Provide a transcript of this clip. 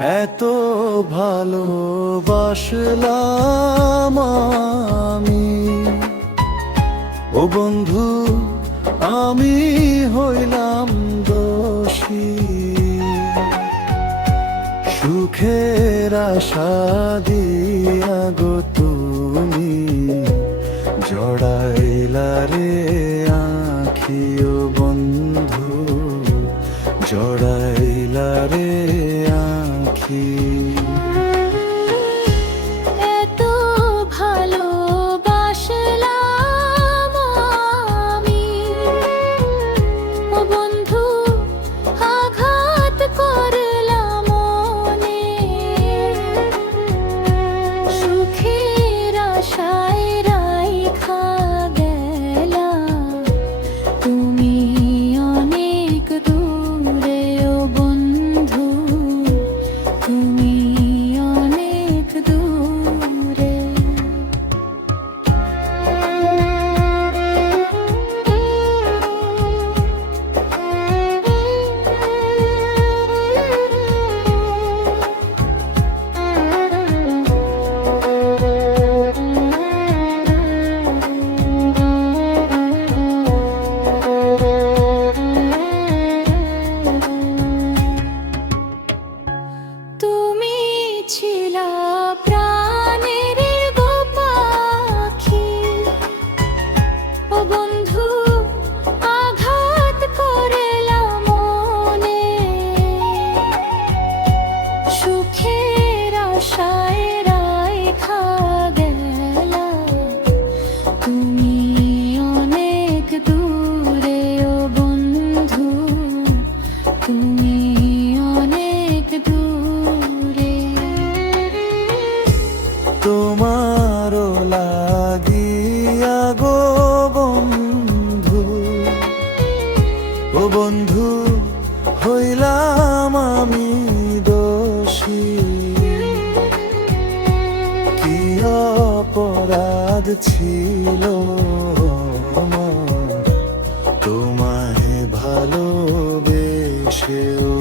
এত ভালোবাসলাম আমি, ও বন্ধু আমি হইলাম দোষী। সুখের আশা দিয়া গো তুমি জড়াইলা রে আঁখি, ও বন্ধু জড়াইলা রে আঁখি। এত ভালোবাসলাম আমি, ও বন্ধু আঘাত করলাম মনে। সুখের আশায় রাইখা গেলা তুমি অনেক দূরে, ও বন্ধু তুমি অনেক দূরে। তুমি ছিলা প্রাণের গো পাখি, ও বন্ধু আঘাত করলাম মনে। সুখের আশায় রাইখা গেলা তুমি অনেক দূরে, ও বন্ধু তুমি অনেক দূরে। তোমারও লাগিয়া গো বন্ধু, ও বন্ধু হইলাম আমি দোষী। কি অপরাধ ছিল আমার তোমায় ভালোবেসে, ও